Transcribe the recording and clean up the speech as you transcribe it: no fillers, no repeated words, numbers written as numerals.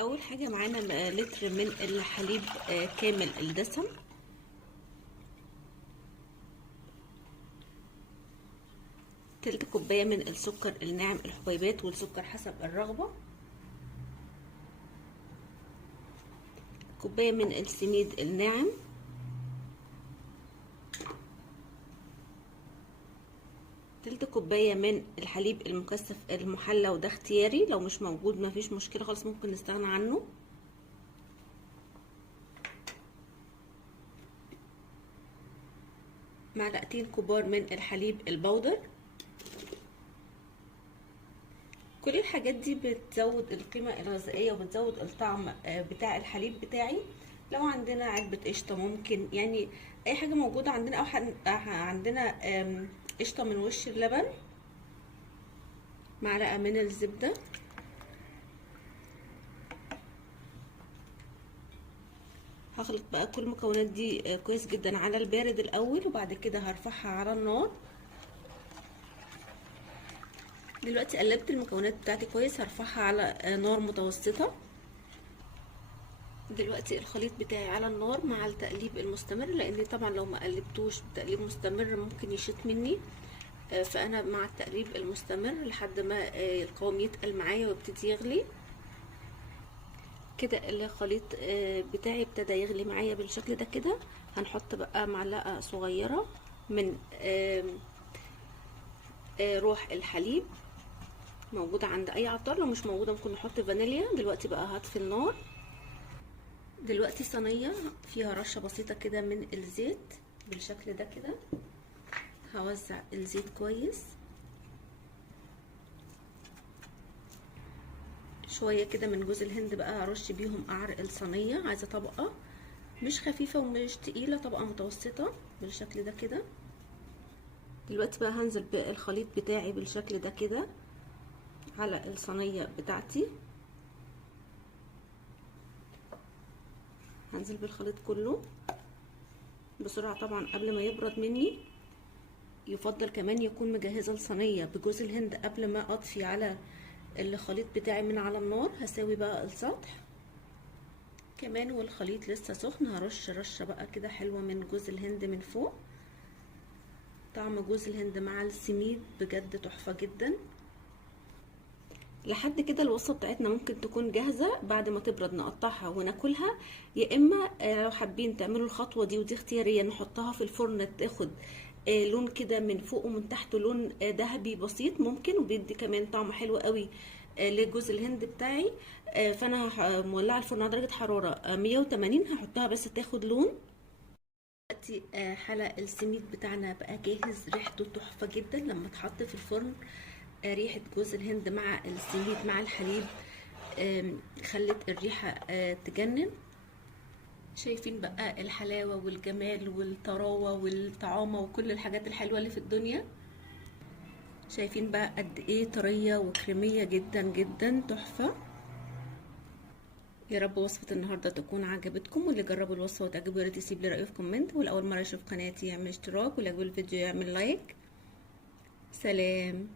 اول حاجه معانا لتر من الحليب كامل الدسم، تلت كوبايه من السكر الناعم الحبيبات والسكر حسب الرغبه، كوبايه من السميد الناعم، تلت كوبايه من الحليب المكثف المحلى وده اختياري، لو مش موجود مفيش مشكله خالص ممكن نستغنى عنه، معلقتين كبار من الحليب البودر. كل الحاجات دي بتزود القيمة الغذائية وبتزود الطعم بتاع الحليب بتاعي. لو عندنا علبة قشطة ممكن، يعني اي حاجة موجودة عندنا، او عندنا قشطة من وش اللبن، معلقة من الزبدة، هخلط بقى كل المكونات دي كويس جدا على البارد الاول، وبعد كده هرفعها على النار. دلوقتي قلبت المكونات بتاعتي كويس، هرفعها على نار متوسطة. دلوقتي الخليط بتاعي على النار مع التقليب المستمر، لان طبعا لو ما قلبتوش بتقليب مستمر ممكن يشط مني، فانا مع التقليب المستمر لحد ما القوام يتقل معايا ويبتدي يغلي. كده الخليط بتاعي ابتدى يغلي معايا بالشكل ده كده. هنحط بقى معلقة صغيرة من روح الحليب، موجودة عند اي عطار، لو مش موجودة ممكن نحط فانيليا. دلوقتي بقى هطفي النار. دلوقتي صينية فيها رشة بسيطة كده من الزيت بالشكل ده كده، هوزع الزيت كويس شوية كده من جوز الهند بقى، هرش بيهم قعر الصينية. عايزة طبقة مش خفيفة ومش تقيلة، طبقة متوسطة بالشكل ده كده. دلوقتي بقى هنزل بالخليط بتاعي بالشكل ده كده على الصينية بتاعتي، هنزل بالخليط كله بسرعة طبعا قبل ما يبرد مني. يفضل كمان يكون مجهزة الصينية بجوز الهند قبل ما اطفي على الخليط بتاعي من على النار. هساوي بقى السطح كمان والخليط لسه سخن، هرش رشة بقى كده حلوة من جوز الهند من فوق. طعم جوز الهند مع السميد بجد تحفة جدا. لحد كده الوصفة بتاعتنا ممكن تكون جاهزة، بعد ما تبرد نقطعها وناكلها، يا اما لو حابين تعملوا الخطوة دي ودي اختيارية نحطها في الفرن تاخد لون كده من فوق ومن تحت، لون ذهبي بسيط ممكن، وبيدي كمان طعم حلو قوي لجوز الهند بتاعي. فانا مولعه الفرن على درجه حراره 180، هحطها بس تاخد لون. دلوقتي حلق السميد بتاعنا بقى جاهز، ريحته تحفه جدا لما اتحط في الفرن. ريحه جوز الهند مع السميد مع الحليب خلت الريحه تجنن. شايفين بقى الحلاوه والجمال والطراوه والطعامه وكل الحاجات الحلوه اللي في الدنيا. شايفين بقى قد ايه طريه وكريميه جدا جدا تحفه. يا رب وصفه النهارده تكون عجبتكم، واللي جربوا الوصفه وتعجبه يا ريت يسيب لي رايه في كومنت، والاول مره يشوف قناتي يعمل اشتراك، واللي عجبه الفيديو يعمل لايك. سلام.